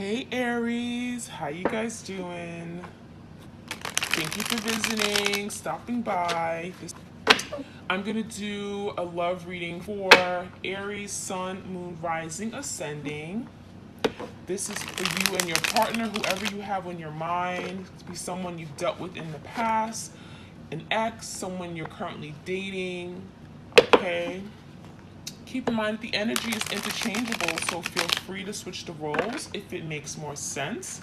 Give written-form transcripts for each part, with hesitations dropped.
Hey Aries, how you guys doing? Thank you for visiting, stopping by. I'm gonna do a love reading for Aries, Sun, Moon, Rising, Ascending. This is for you and your partner, whoever you have on your mind. It could be someone you've dealt with in the past, an ex, someone you're currently dating. Okay. Keep in mind that the energy is interchangeable, so feel free to switch the roles if it makes more sense.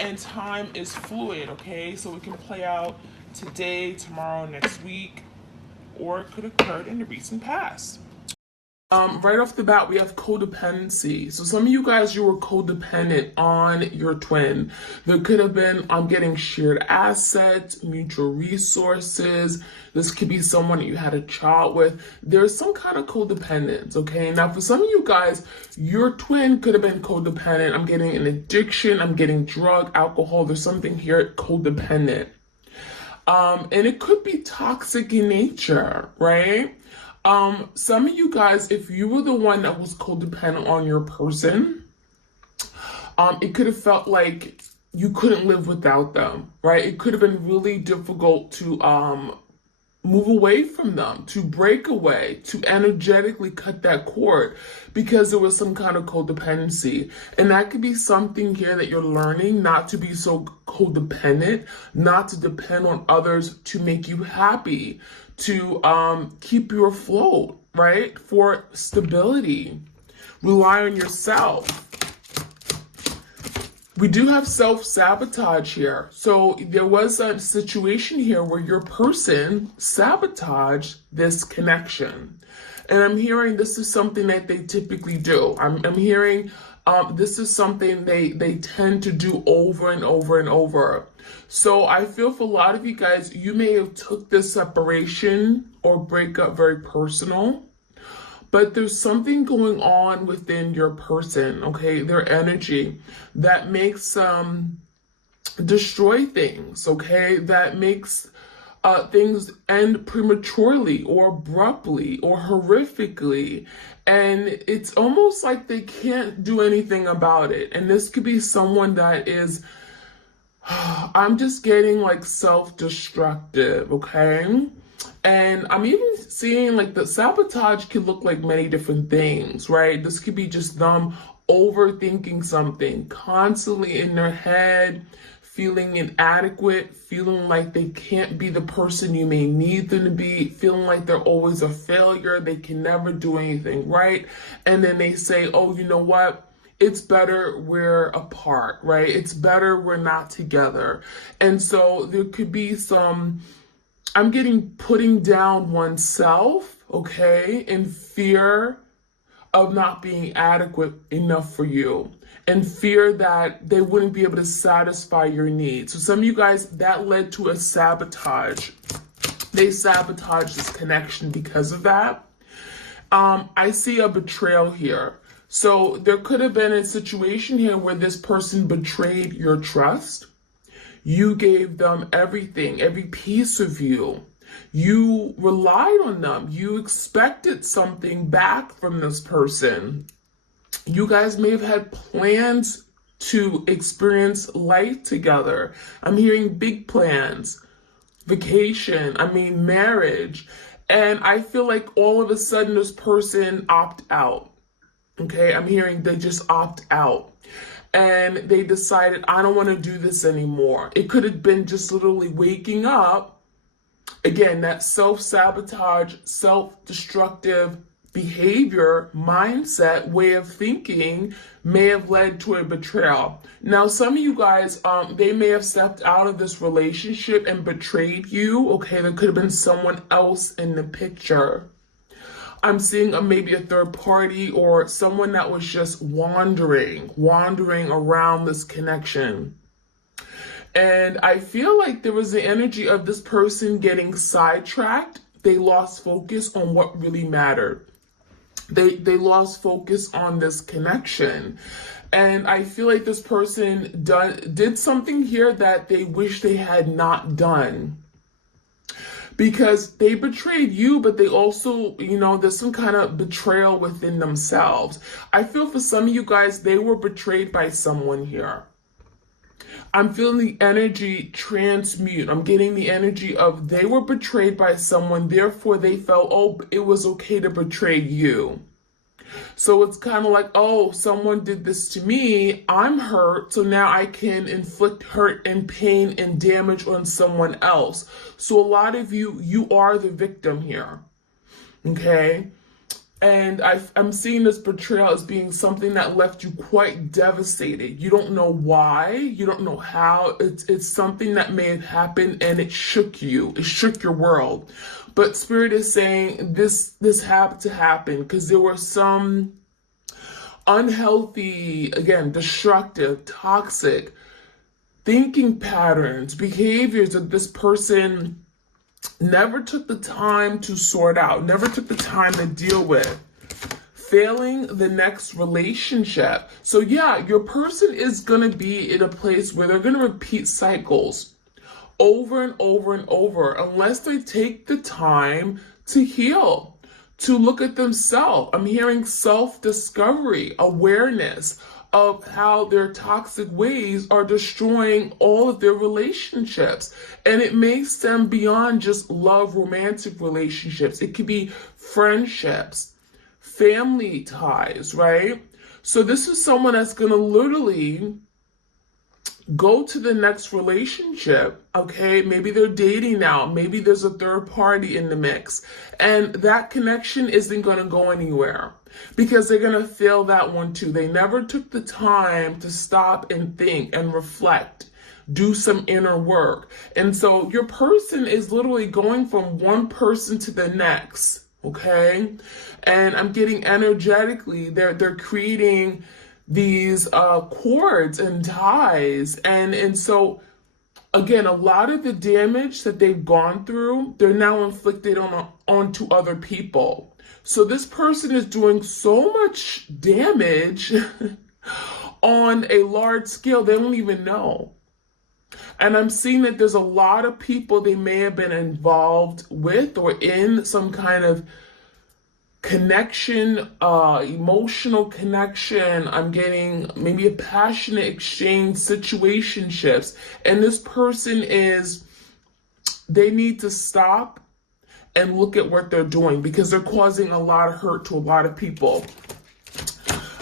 And time is fluid, okay? So it can play out today, tomorrow, next week, or it could occur in the recent past. Right off the bat, we have codependency. So some of you guys, you were codependent on your twin. There could have been, getting shared assets, mutual resources. This could be someone that you had a child with. There's some kind of codependence, okay? Now, for some of you guys, your twin could have been codependent. I'm getting an addiction. I'm getting drug, alcohol. There's something here codependent. And it could be toxic in nature, right? Some of you guys, if you were the one that was codependent on your person, it could have felt like you couldn't live without them, right? It could have been really difficult to move away from them, to break away, to energetically cut that cord because there was some kind of codependency. And that could be something here that you're learning, not to be so codependent, not to depend on others to make you happy, to keep you afloat, right? For stability. Rely on yourself. We do have self-sabotage here. So there was a situation here where your person sabotaged this connection. And I'm hearing this is something that they typically do. I'm hearing this is something they tend to do over and over and over. So I feel for a lot of you guys, you may have took this separation or breakup very personal. But there's something going on within your person, okay, their energy that makes destroy things, okay, that makes things end prematurely or abruptly or horrifically. And it's almost like they can't do anything about it. And this could be someone that is, I'm just getting like self-destructive, okay? And I'm even seeing like the sabotage can look like many different things, right? This could be just them overthinking something, constantly in their head, feeling inadequate, feeling like they can't be the person you may need them to be, feeling like they're always a failure, they can never do anything right. And then they say, oh, you know what? It's better we're apart, right? It's better we're not together. And so there could be some, I'm getting putting down oneself, okay, in fear of not being adequate enough for you, and fear that they wouldn't be able to satisfy your needs. So some of you guys, that led to a sabotage. They sabotaged this connection because of that. I see a betrayal here. So there could have been a situation here where this person betrayed your trust. You gave them everything, every piece of you. You relied on them. You expected something back from this person. You guys may have had plans to experience life together. I'm hearing big plans, vacation, marriage. And I feel like all of a sudden this person opt out. Okay, I'm hearing they just opt out. And they decided, I don't want to do this anymore. It could have been just literally waking up. Again, that self-sabotage, self-destructive behavior, mindset, way of thinking may have led to a betrayal. Now, some of you guys, they may have stepped out of this relationship and betrayed you. Okay, there could have been someone else in the picture. I'm seeing maybe a third party or someone that was just wandering around this connection. And I feel like there was the energy of this person getting sidetracked. They lost focus on what really mattered. They lost focus on this connection. And I feel like this person did something here that they wish they had not done. because they betrayed you, but they also, there's some kind of betrayal within themselves. I feel for some of you guys, they were betrayed by someone here. I'm feeling the energy transmute. I'm getting the energy of they were betrayed by someone, therefore they felt, oh, it was okay to betray you. So it's kind of like, oh, someone did this to me, I'm hurt, so now I can inflict hurt and pain and damage on someone else. So a lot of you are the victim here, okay? And I'm seeing this betrayal as being something that left you quite devastated. You don't know why, you don't know how. It's something that may have happened and it shook you. It shook your world. But Spirit is saying this had to happen because there were some unhealthy, again, destructive, toxic thinking patterns, behaviors that this person never took the time to sort out, never took the time to deal with, failing the next relationship. So yeah, your person is going to be in a place where they're going to repeat cycles over and over and over unless they take the time to heal, to look at themselves. I'm hearing self-discovery, awareness of how their toxic ways are destroying all of their relationships. And it may stem beyond just love, romantic relationships. It could be friendships, family ties, right? So this is someone that's going to literally go to the next relationship, okay? Maybe they're dating now. Maybe there's a third party in the mix. And that connection isn't going to go anywhere because they're going to fail that one too. They never took the time to stop and think and reflect, do some inner work. And so your person is literally going from one person to the next, okay? And I'm getting energetically, they're creating these cords and ties. And so, again, a lot of the damage that they've gone through, they're now inflicted onto other people. So this person is doing so much damage on a large scale, they don't even know. And I'm seeing that there's a lot of people they may have been involved with or in some kind of connection, emotional connection. I'm getting maybe a passionate exchange, situationships. And this person they need to stop and look at what they're doing because they're causing a lot of hurt to a lot of people.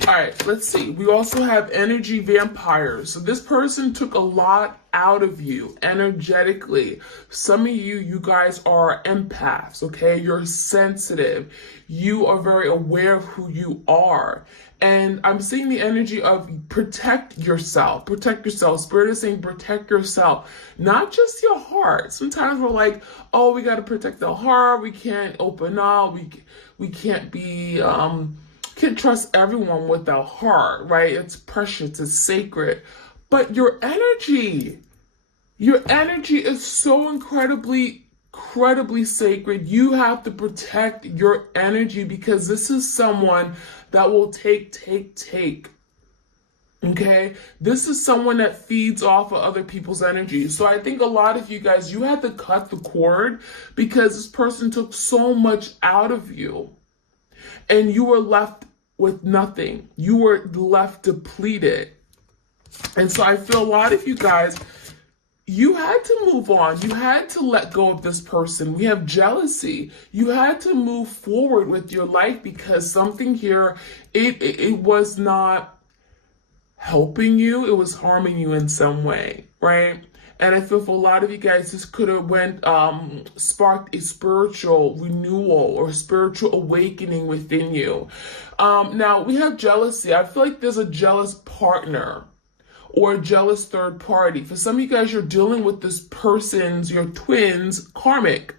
All right, let's see. We also have energy vampires. So this person took a lot out of you energetically. Some of you guys are empaths, okay? You're sensitive. You are very aware of who you are. And I'm seeing the energy of protect yourself. Protect yourself. Spirit is saying protect yourself, not just your heart. Sometimes we're like, oh, we got to protect the heart. We can't open up. We can't be... can't trust everyone with their heart, right? It's precious, it's sacred. But your energy is so incredibly sacred. You have to protect your energy because this is someone that will take. Okay? This is someone that feeds off of other people's energy. So I think a lot of you guys, you had to cut the cord because this person took so much out of you. And you were left with nothing. You were left depleted. And so I feel a lot of you guys, you had to move on. You had to let go of this person. We have jealousy. You had to move forward with your life because something here, it was not helping you. It was harming you in some way, right? And I feel for a lot of you guys, this could have sparked a spiritual renewal or spiritual awakening within you. Now, we have jealousy. I feel like there's a jealous partner or a jealous third party. For some of you guys, you're dealing with this person's, your twin's karmic.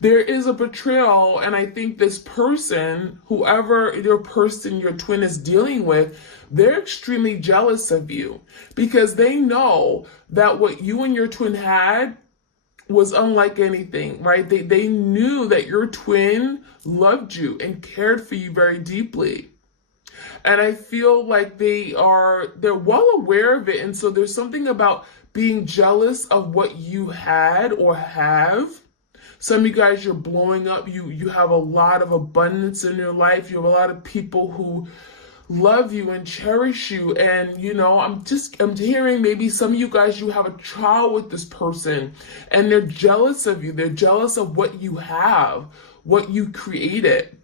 There is a betrayal, and I think this person, whoever your person, your twin is dealing with, they're extremely jealous of you because they know that what you and your twin had was unlike anything, right? They knew that your twin loved you and cared for you very deeply. And I feel like they're well aware of it. And so there's something about being jealous of what you had or have. Some of you guys, you're blowing up. You have a lot of abundance in your life. You have a lot of people who love you and cherish you. And, you know, I'm hearing maybe some of you guys, you have a child with this person and they're jealous of you. They're jealous of what you have, what you created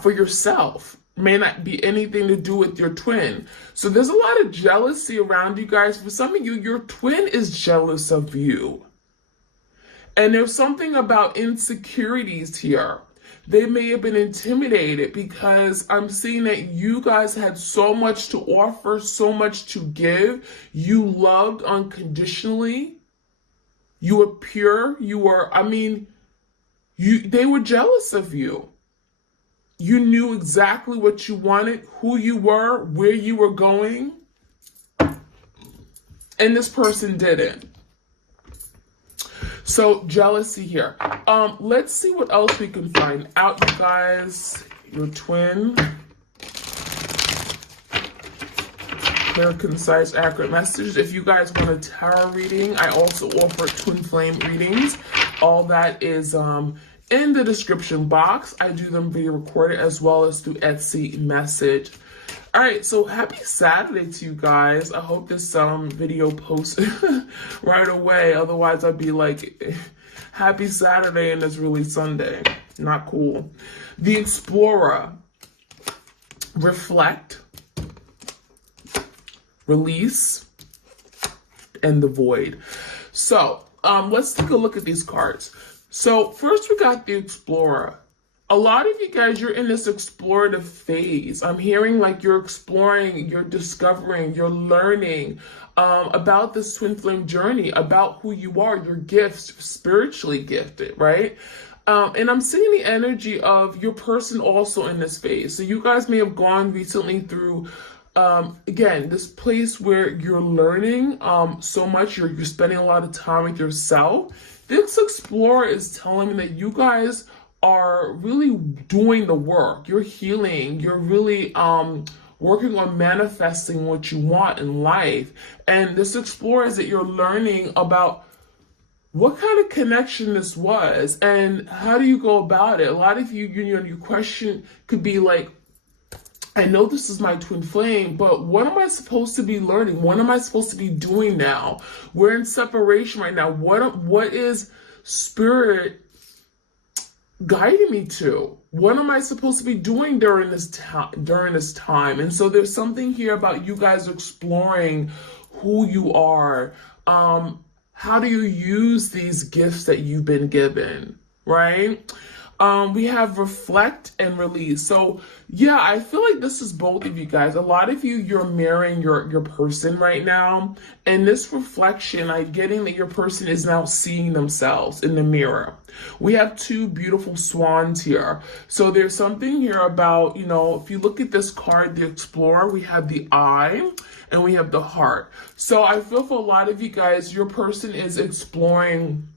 for yourself. May not be anything to do with your twin. So there's a lot of jealousy around you guys. For some of you, your twin is jealous of you. And there's something about insecurities here. They may have been intimidated because I'm seeing that you guys had so much to offer, so much to give. You loved unconditionally. You were pure. They were jealous of you. You knew exactly what you wanted, who you were, where you were going. And this person didn't. So jealousy here. Let's see what else we can find out, you guys. Your twin. Clear, concise, accurate messages. If you guys want a tarot reading, I also offer twin flame readings. All that is in the description box. I do them via recorded as well as through Etsy message. All right, so happy Saturday to you guys. I hope this video posts right away. Otherwise, I'd be like, happy Saturday and it's really Sunday. Not cool. The Explorer. Reflect. Release. And the Void. So, let's take a look at these cards. So, first we got the Explorer. A lot of you guys, you're in this explorative phase. I'm hearing like you're exploring, you're discovering, you're learning about this twin flame journey, about who you are, your gifts, spiritually gifted, right? And I'm seeing the energy of your person also in this phase. So you guys may have gone recently through, again, this place where you're learning so much, you're spending a lot of time with yourself. This Explorer is telling me that you guys are really doing the work. You're healing. You're really working on manifesting what you want in life. And this Explorer is that you're learning about what kind of connection this was and how do you go about it. A lot of you, your question could be like, I know this is my twin flame, but what am I supposed to be learning? What am I supposed to be doing now? We're in separation right now. What is spirit guiding me to? What am I supposed to be doing during this time? And so there's something here about you guys exploring who you are. How do you use these gifts that you've been given, right? We have reflect and release. So yeah, I feel like this is both of you guys. A lot of you, you're mirroring your person right now. And this reflection, I'm getting that your person is now seeing themselves in the mirror. We have two beautiful swans here. So there's something here about, if you look at this card, the Explorer, we have the eye and we have the heart. So I feel for a lot of you guys, your person is exploring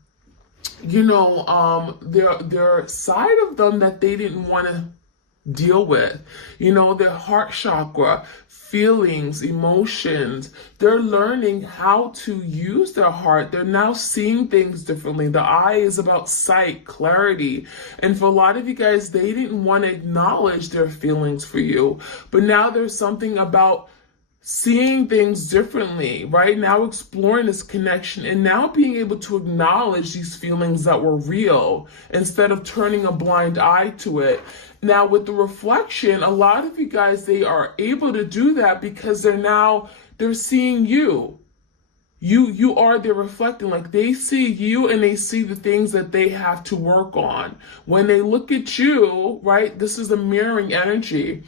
their side of them that they didn't want to deal with, their heart chakra, feelings, emotions. They're learning how to use their heart. They're now seeing things differently. The eye is about sight, clarity. And for a lot of you guys, they didn't want to acknowledge their feelings for you. But now there's something about seeing things differently, right? Now exploring this connection and now being able to acknowledge these feelings that were real instead of turning a blind eye to it. Now with the reflection, a lot of you guys, they are able to do that because they're seeing you. They're reflecting, like they see you and they see the things that they have to work on. When they look at you, right, this is the mirroring energy.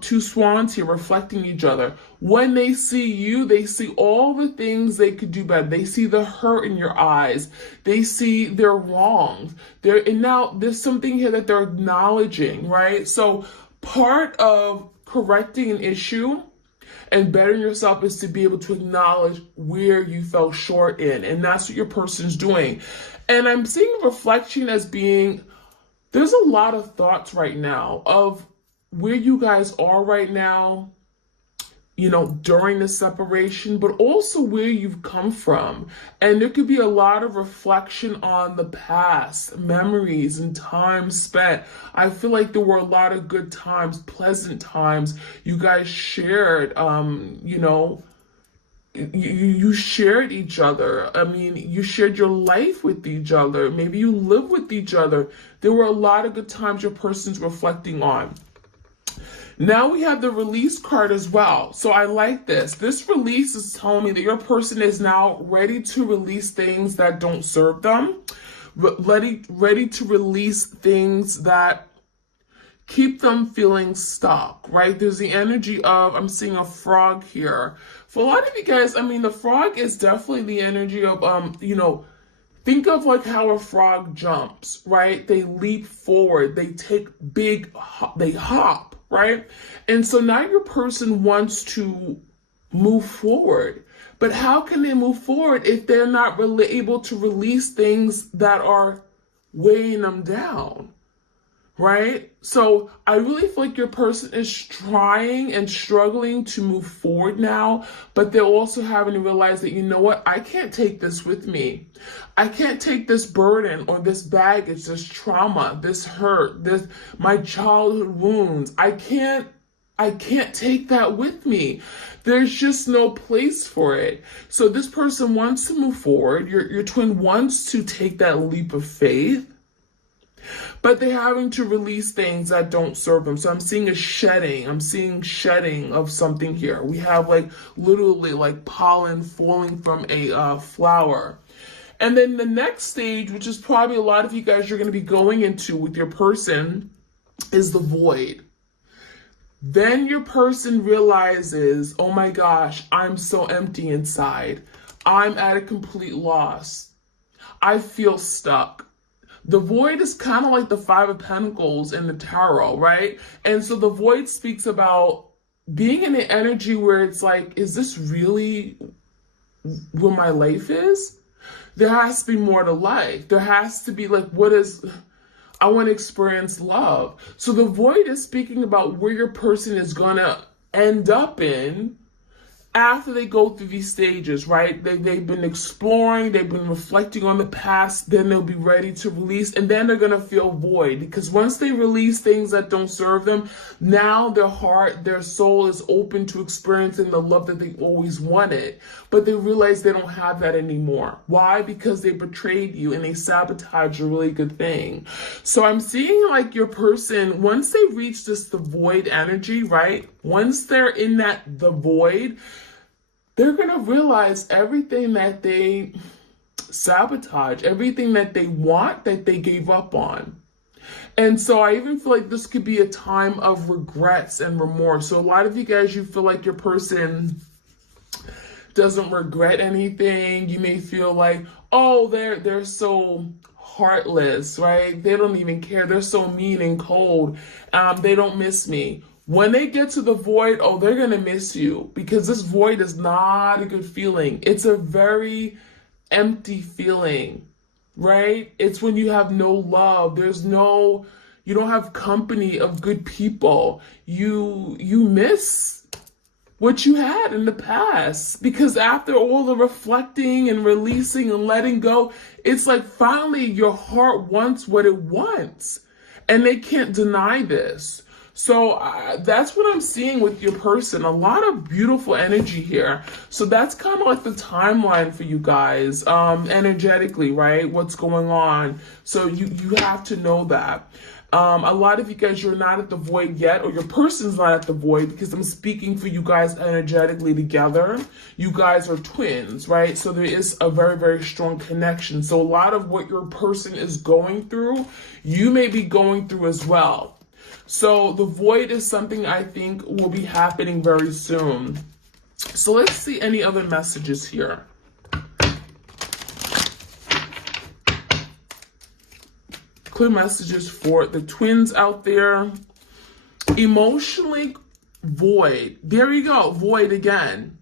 Two swans here reflecting each other. When they see you, they see all the things they could do better. They see the hurt in your eyes. They see their wrongs. And now there's something here that they're acknowledging, right? So part of correcting an issue and bettering yourself is to be able to acknowledge where you fell short in. And that's what your person's doing. And I'm seeing reflection as being, there's a lot of thoughts right now of where you guys are right now. during the separation, but also where you've come from. And there could be a lot of reflection on the past, memories and time spent. I feel like there were a lot of good times, pleasant times. You guys shared, you shared each other. I mean, you shared your life with each other. Maybe you live with each other. There were a lot of good times your person's reflecting on. Now we have the release card as well. So I like this. This release is telling me that your person is now ready to release things that don't serve them. Ready to release things that keep them feeling stuck, right? There's the energy of, I'm seeing a frog here. For a lot of you guys, I mean, the frog is definitely the energy of, think of like how a frog jumps, right? They leap forward, they take they hop, right? And so now your person wants to move forward. But how can they move forward if they're not really able to release things that are weighing them down? Right? So I really feel like your person is trying and struggling to move forward now, but they're also having to realize that, you know what? I can't take this with me. I can't take this burden or this baggage, this trauma, this hurt, my childhood wounds. I can't take that with me. There's just no place for it. So this person wants to move forward. Your twin wants to take that leap of faith, but they're having to release things that don't serve them. So I'm seeing a shedding. I'm seeing shedding of something here. We have like literally like pollen falling from a flower. And then the next stage, which is probably a lot of you guys are going to be going into with your person, is the void. Then your person realizes, oh my gosh, I'm so empty inside. I'm at a complete loss. I feel stuck. The void is kind of like the Five of Pentacles in the tarot, right? And so the void speaks about being in an energy where it's like, is this really where my life is? There has to be more to life. There has to be like, I want to experience love. So the void is speaking about where your person is going to end up in after they go through these stages, right? They've been exploring, they've been reflecting on the past, then they'll be ready to release, and then they're going to feel void, because once they release things that don't serve them, now their heart, their soul is open to experiencing the love that they always wanted, but they realize they don't have that anymore. Why? Because they betrayed you and they sabotaged a really good thing. So I'm seeing like your person, once they reach the void energy, right? Once they're in the void, they're going to realize everything that they sabotage, everything that they want, that they gave up on. And so I even feel like this could be a time of regrets and remorse. So a lot of you guys, you feel like your person doesn't regret anything. You may feel like, oh, they're so heartless, right? They don't even care. They're so mean and cold. They don't miss me. When they get to the void, oh, they're going to miss you, because this void is not a good feeling. It's a very empty feeling, right? It's when you have no love. You don't have company of good people. You miss what you had in the past, because after all the reflecting and releasing and letting go, it's like finally your heart wants what it wants, and they can't deny this. So that's what I'm seeing with your person. A lot of beautiful energy here. So that's kind of like the timeline for you guys, energetically, right? What's going on. So you have to know that. A lot of you guys, you're not at the void yet, or your person's not at the void, because I'm speaking for you guys energetically together. You guys are twins, right? So there is a very, very strong connection. So a lot of what your person is going through, you may be going through as well. So the void is something I think will be happening very soon. So let's see any other messages here. Clear messages for the twins out there. Emotionally void. There you go. Void again.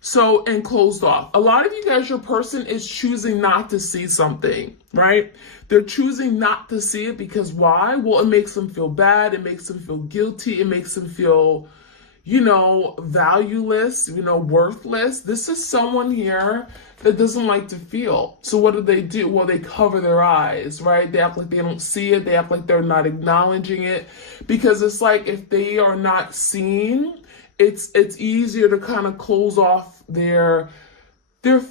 So, and closed off. A lot of you guys, your person is choosing not to see something, right? They're choosing not to see it because why? Well, it makes them feel bad. It makes them feel guilty. It makes them feel, valueless, worthless. This is someone here that doesn't like to feel. So what do? Well, they cover their eyes, right? They act like they don't see it. They act like they're not acknowledging it, because it's like if they are not seen, it's easier to kind of close off their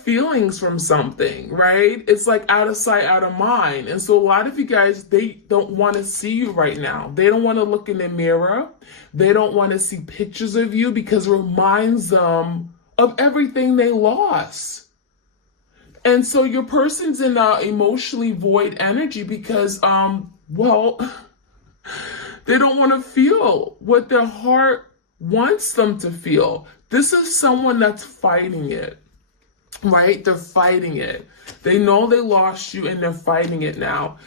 feelings from something, right? It's like out of sight, out of mind. And so a lot of you guys, they don't want to see you right now. They don't want to look in the mirror. They don't want to see pictures of you because it reminds them of everything they lost. And so your person's in a emotionally void energy because, well, they don't want to feel what their heart wants them to feel. This is someone that's fighting it. Right? They're fighting it. They know they lost you and they're fighting it now.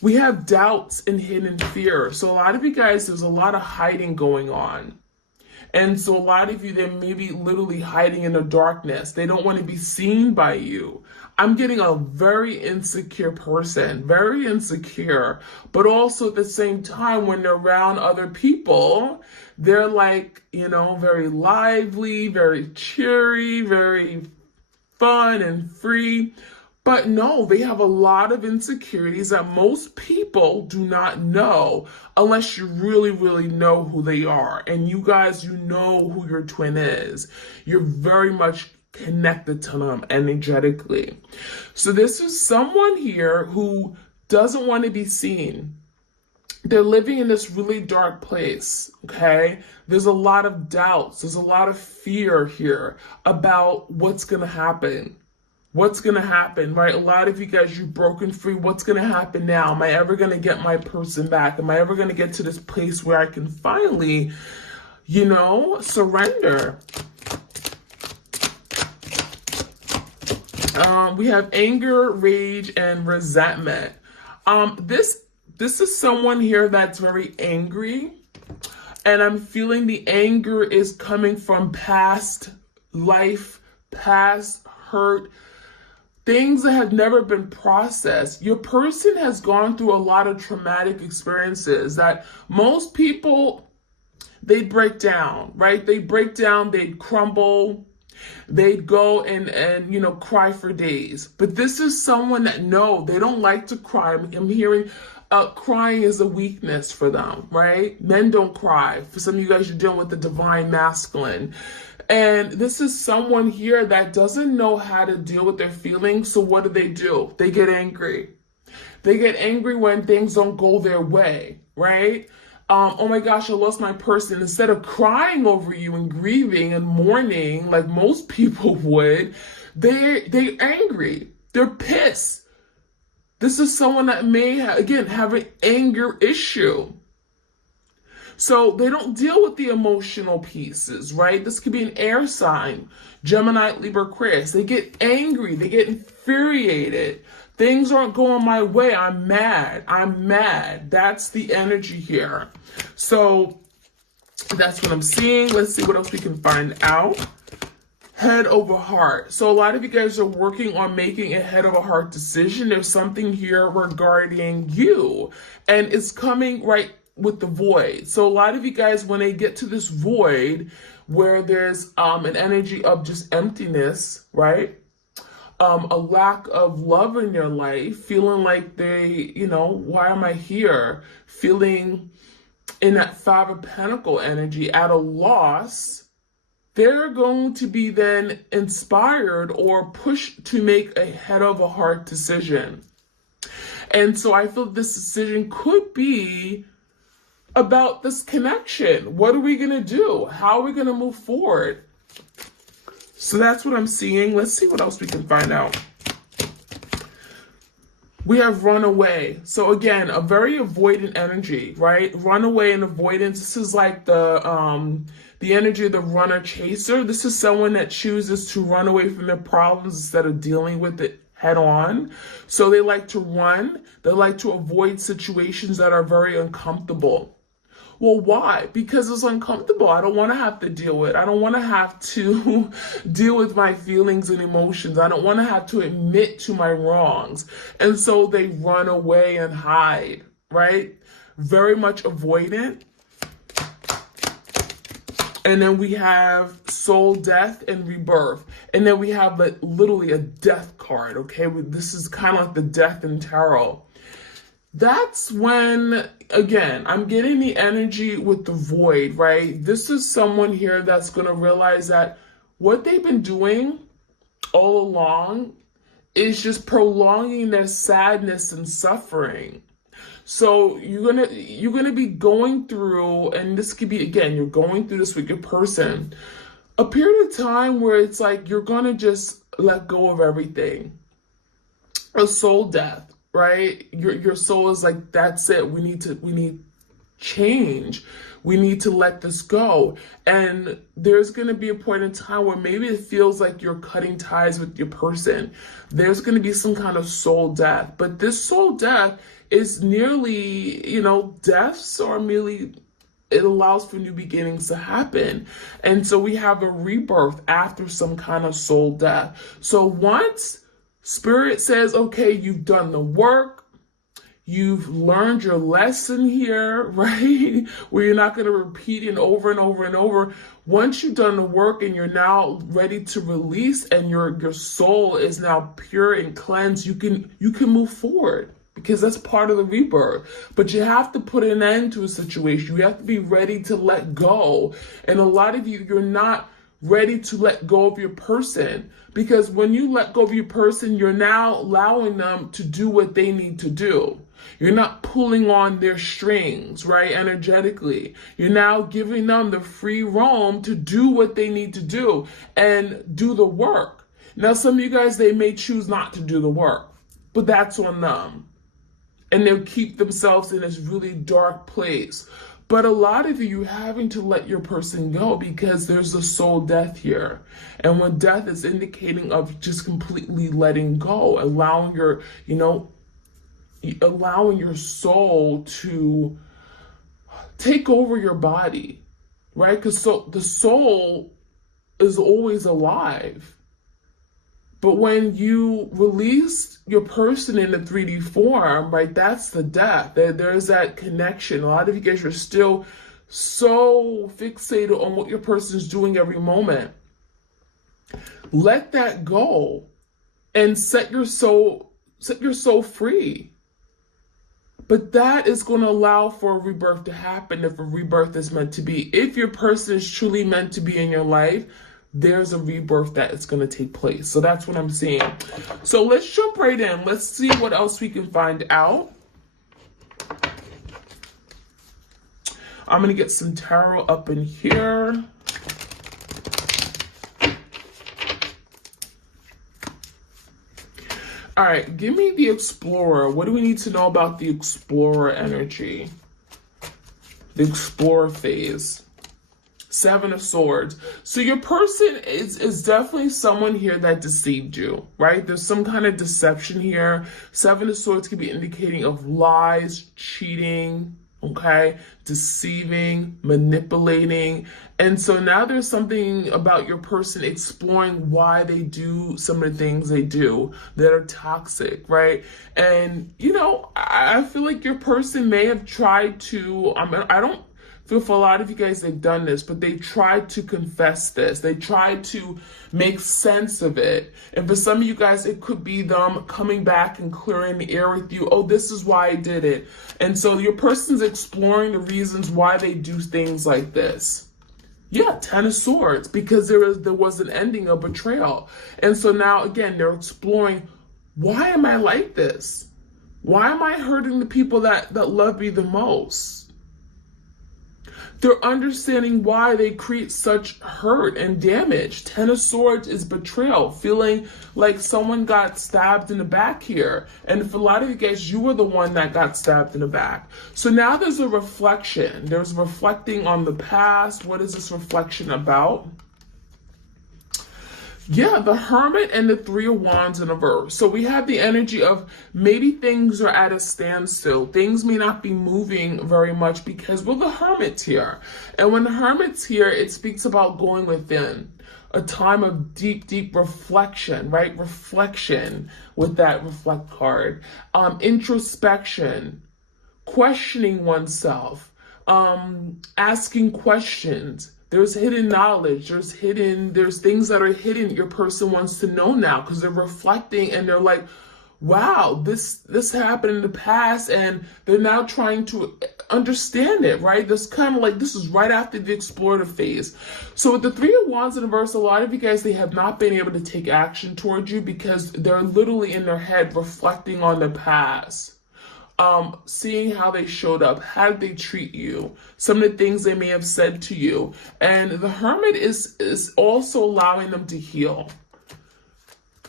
We have doubts and hidden fear. So a lot of you guys, there's a lot of hiding going on. And so a lot of you, they're maybe literally hiding in the darkness. They don't want to be seen by you. I'm getting a very insecure person, very insecure, but also at the same time, when they're around other people, they're like, very lively, very cheery, very fun and free. But no, they have a lot of insecurities that most people do not know unless you really, really know who they are. And you guys, who your twin is. You're very much connected to them energetically. So this is someone here who doesn't want to be seen. They're living in this really dark place, okay? There's a lot of doubts. There's a lot of fear here about what's going to happen. What's going to happen, right? A lot of you guys, you've broken free. What's going to happen now? Am I ever going to get my person back? Am I ever going to get to this place where I can finally, surrender? We have anger, rage, and resentment. This is someone here that's very angry, and I'm feeling the anger is coming from past life, past hurt, things that have never been processed. Your person has gone through a lot of traumatic experiences that most people, they'd break down, right? They'd break down, they'd crumble, they'd go and cry for days. But this is someone that, no, they don't like to cry. I'm hearing crying is a weakness for them, right? Men don't cry. For some of you guys, you're dealing with the divine masculine. And this is someone here that doesn't know how to deal with their feelings. So what do? They get angry. They get angry when things don't go their way, right? Oh my gosh, I lost my person. Instead of crying over you and grieving and mourning like most people would, they're angry. They're pissed. This is someone that may, have an anger issue. So they don't deal with the emotional pieces, right? This could be an air sign, Gemini, Libra, Aquarius. They get angry. They get infuriated. Things aren't going my way. I'm mad. That's the energy here. So that's what I'm seeing. Let's see what else we can find out. Head over heart. So a lot of you guys are working on making a head over heart decision. There's something here regarding you, and it's coming right with the void. So a lot of you guys, when they get to this void where there's an energy of just emptiness, right? A lack of love in your life, feeling like they, why am I here? Feeling in that Five of Pentacles energy at a loss. They're going to be then inspired or pushed to make a head over heart decision. And so I feel this decision could be about this connection. What are we going to do? How are we going to move forward? So that's what I'm seeing. Let's see what else we can find out. We have runaway. So again, a very avoidant energy, right? Runaway and avoidance. This is like the energy of the runner chaser. This is someone that chooses to run away from their problems instead of dealing with it head on. So they like to run. They like to avoid situations that are very uncomfortable. Well, why? Because it's uncomfortable. I don't want to have to deal with it. I don't want to have to deal with my feelings and emotions. I don't want to have to admit to my wrongs. And so they run away and hide, right? Very much avoidant. And then we have soul death and rebirth. And then we have literally a death card, okay? This is kind of like the death in tarot. That's when, again, I'm getting the energy with the void, right? This is someone here that's going to realize that what they've been doing all along is just prolonging their sadness and suffering. So you're gonna be going through, and this could be, again, you're going through this with your person, a period of time where it's like you're gonna just let go of everything. A soul death, right? Your soul is like, that's it. We need change. We need to let this go. And there's going to be a point in time where maybe it feels like you're cutting ties with your person. There's going to be some kind of soul death. But this soul death is nearly, deaths are merely, it allows for new beginnings to happen. And so we have a rebirth after some kind of soul death. So once Spirit says, okay, you've done the work, you've learned your lesson here, right? Where you're not going to repeat it over and over and over. Once you've done the work and you're now ready to release, and your soul is now pure and cleansed, you can move forward, because that's part of the rebirth. But you have to put an end to a situation. You have to be ready to let go. And a lot of you're not ready to let go of your person, because when you let go of your person, you're now allowing them to do what they need to do. You're not pulling on their strings, right? Energetically. You're now giving them the free roam to do what they need to do and do the work. Now, some of you guys, they may choose not to do the work, but that's on them. And they'll keep themselves in this really dark place. But a lot of you having to let your person go, because there's a soul death here. And when death is indicating of just completely letting go, allowing your soul to take over your body, right? Because the soul is always alive. But when you release your person in the 3D form, right, that's the death. There's that connection. A lot of you guys are still so fixated on what your person's doing every moment. Let that go and set your soul free. But that is going to allow for a rebirth to happen if a rebirth is meant to be. If your person is truly meant to be in your life, there's a rebirth that is going to take place. So that's what I'm seeing. So let's jump right in. Let's see what else we can find out. I'm going to get some tarot up in here. All right, give me the Explorer. What do we need to know about the Explorer energy? The Explorer phase. Seven of Swords. So your person is definitely someone here that deceived you, right? There's some kind of deception here. Seven of Swords could be indicating of lies, cheating, okay? Deceiving, manipulating. And so now there's something about your person exploring why they do some of the things they do that are toxic, right? And, I feel like your person may have tried to, I don't feel for a lot of you guys, they've done this, but they tried to confess this. They tried to make sense of it. And for some of you guys, it could be them coming back and clearing the air with you. Oh, this is why I did it. And so your person's exploring the reasons why they do things like this. Yeah, Ten of Swords, because there was an ending of betrayal. And so now, again, they're exploring, why am I like this? Why am I hurting the people that love me the most? They're understanding why they create such hurt and damage. Ten of Swords is betrayal, feeling like someone got stabbed in the back here. And for a lot of you guys, you were the one that got stabbed in the back. So now there's a reflection. There's reflecting on the past. What is this reflection about? Yeah, the Hermit and the Three of Wands in reverse. So we have the energy of maybe things are at a standstill. Things may not be moving very much because, well, the Hermit's here. And when the Hermit's here, it speaks about going within. A time of deep, deep reflection, right? Reflection with that reflect card. Introspection, questioning oneself, asking questions, There's hidden knowledge. There's things that are hidden your person wants to know now, because they're reflecting and they're like, wow, this happened in the past, and they're now trying to understand it, right? This kind of like, this is right after the explorative phase. So with the Three of Wands in reverse, a lot of you guys, they have not been able to take action towards you because they're literally in their head reflecting on the past. Seeing how they showed up, how did they treat you, some of the things they may have said to you. And the Hermit is also allowing them to heal,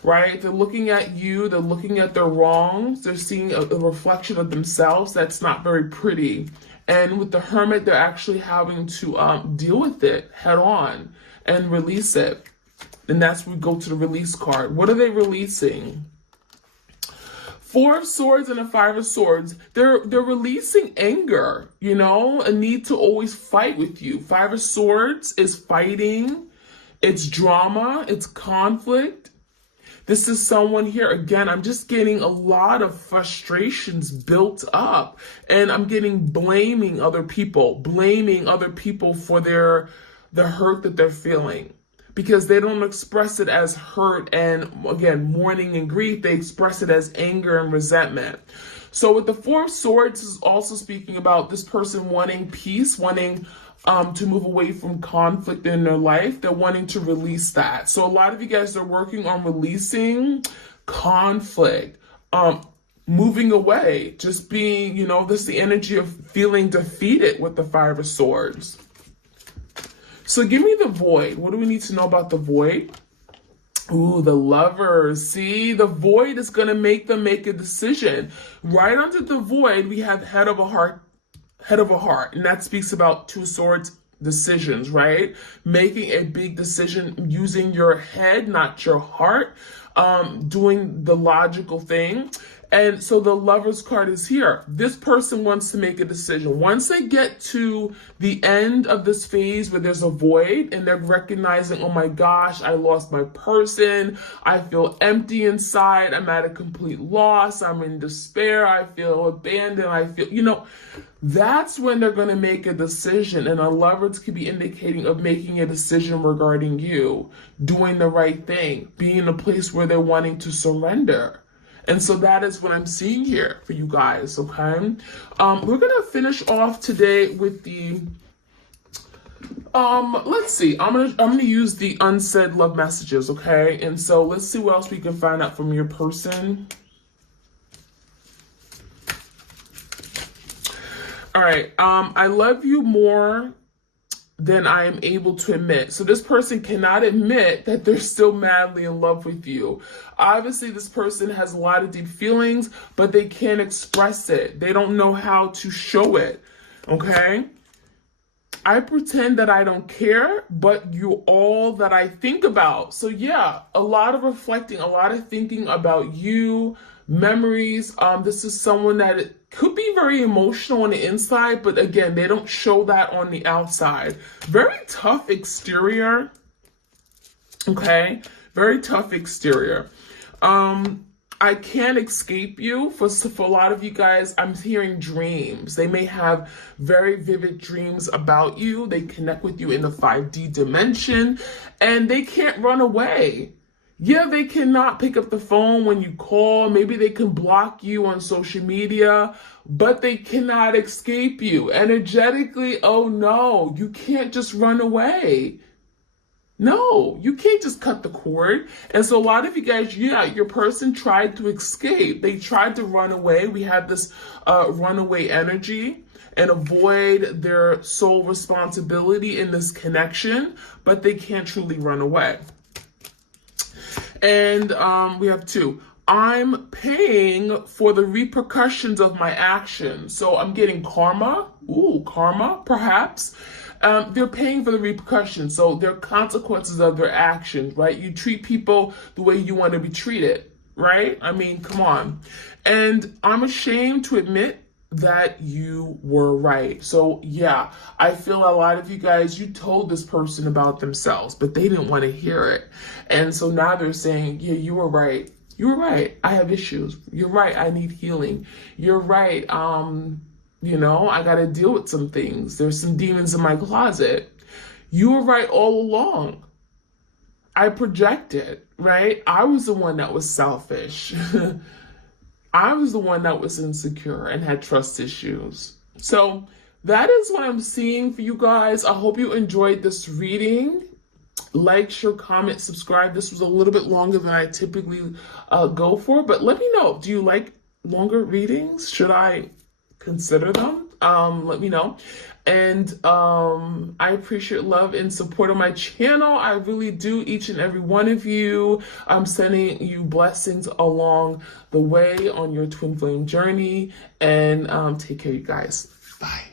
right? They're looking at you, they're looking at their wrongs, they're seeing a reflection of themselves that's not very pretty. And with the Hermit, they're actually having to deal with it head on and release it. And that's when we go to the release card. What are they releasing? Four of Swords and a Five of Swords. They're releasing anger, you know, a need to always fight with you. Five of Swords is fighting, it's drama, it's conflict. This is someone here, again, I'm just getting a lot of frustrations built up, and I'm getting blaming other people for the hurt that they're feeling. Because they don't express it as hurt and, again, mourning and grief. They express it as anger and resentment. So with the Four of Swords is also speaking about this person wanting peace, wanting to move away from conflict in their life. They're wanting to release that. So a lot of you guys are working on releasing conflict, moving away, just being, you know, this is the energy of feeling defeated with the Five of Swords. So give me the Void. What do we need to know about the Void? Ooh, the Lovers. See, the Void is going to make them make a decision. Right under the Void, we have Head of a Heart. And that speaks about Two Swords decisions, right? Making a big decision using your head, not your heart, doing the logical thing. And so the Lovers card is here. This person wants to make a decision. Once they get to the end of this phase where there's a void and they're recognizing, oh my gosh, I lost my person. I feel empty inside. I'm at a complete loss. I'm in despair. I feel abandoned. I feel, you know, that's when they're going to make a decision. And a Lovers could be indicating of making a decision regarding you, doing the right thing, being in a place where they're wanting to surrender. And so that is what I'm seeing here for you guys, okay? We're going to finish off today with the, let's see. I'm gonna use the unsaid love messages, okay? And so let's see what else we can find out from your person. All right, I love you more than I am able to admit. So this person cannot admit that they're still madly in love with you. Obviously, this person has a lot of deep feelings, but they can't express it. They don't know how to show it, okay? I pretend that I don't care, but you're all that I think about. So yeah, a lot of reflecting, a lot of thinking about you, memories. This is someone that could be very emotional on the inside, but again, they don't show that on the outside. Very tough exterior. Okay, very tough exterior. I can't escape you. For a lot of you guys, I'm hearing dreams. They may have very vivid dreams about you. They connect with you in the 5D dimension, and they can't run away. Yeah, they cannot pick up the phone when you call. Maybe they can block you on social media, but they cannot escape you. Energetically, oh no, you can't just run away. No, you can't just cut the cord. And so a lot of you guys, yeah, your person tried to escape. They tried to run away. We have this runaway energy and avoid their sole responsibility in this connection, but they can't truly run away. And we have two. I'm paying for the repercussions of my actions. So I'm getting karma. Ooh, karma, perhaps. They're paying for the repercussions. So there are consequences of their actions, right? You treat people the way you want to be treated, right? I mean, come on. And I'm ashamed to admit that you were right. So yeah, I feel a lot of you guys, you told this person about themselves, but they didn't want to hear it. And so now they're saying, yeah, you were right. You were right. I have issues. You're right. I need healing. You're right. You know, I got to deal with some things. There's some demons in my closet. You were right all along. I projected, right? I was the one that was selfish. I was the one that was insecure and had trust issues. So that is what I'm seeing for you guys. I hope you enjoyed this reading. Like, share, comment, subscribe. This was a little bit longer than I typically go for, but let me know. Do you like longer readings? Should I consider them? Let me know. And I appreciate love and support on my channel. I really do, each and every one of you. I'm sending you blessings along the way on your twin flame journey. And take care, you guys. Bye.